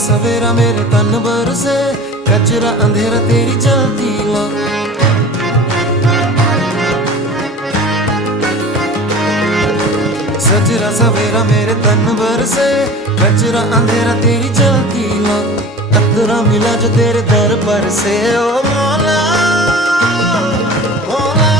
सवेरा मेरे तन बरसे, कचरा अंधेरा तेरी जलती ला। सजरा सवेरा मेरे तन बरसे, कचरा अंधेरा तेरी जलती ला। कतरा मिला जो तेरे दर पर से, ओ मौला मौला।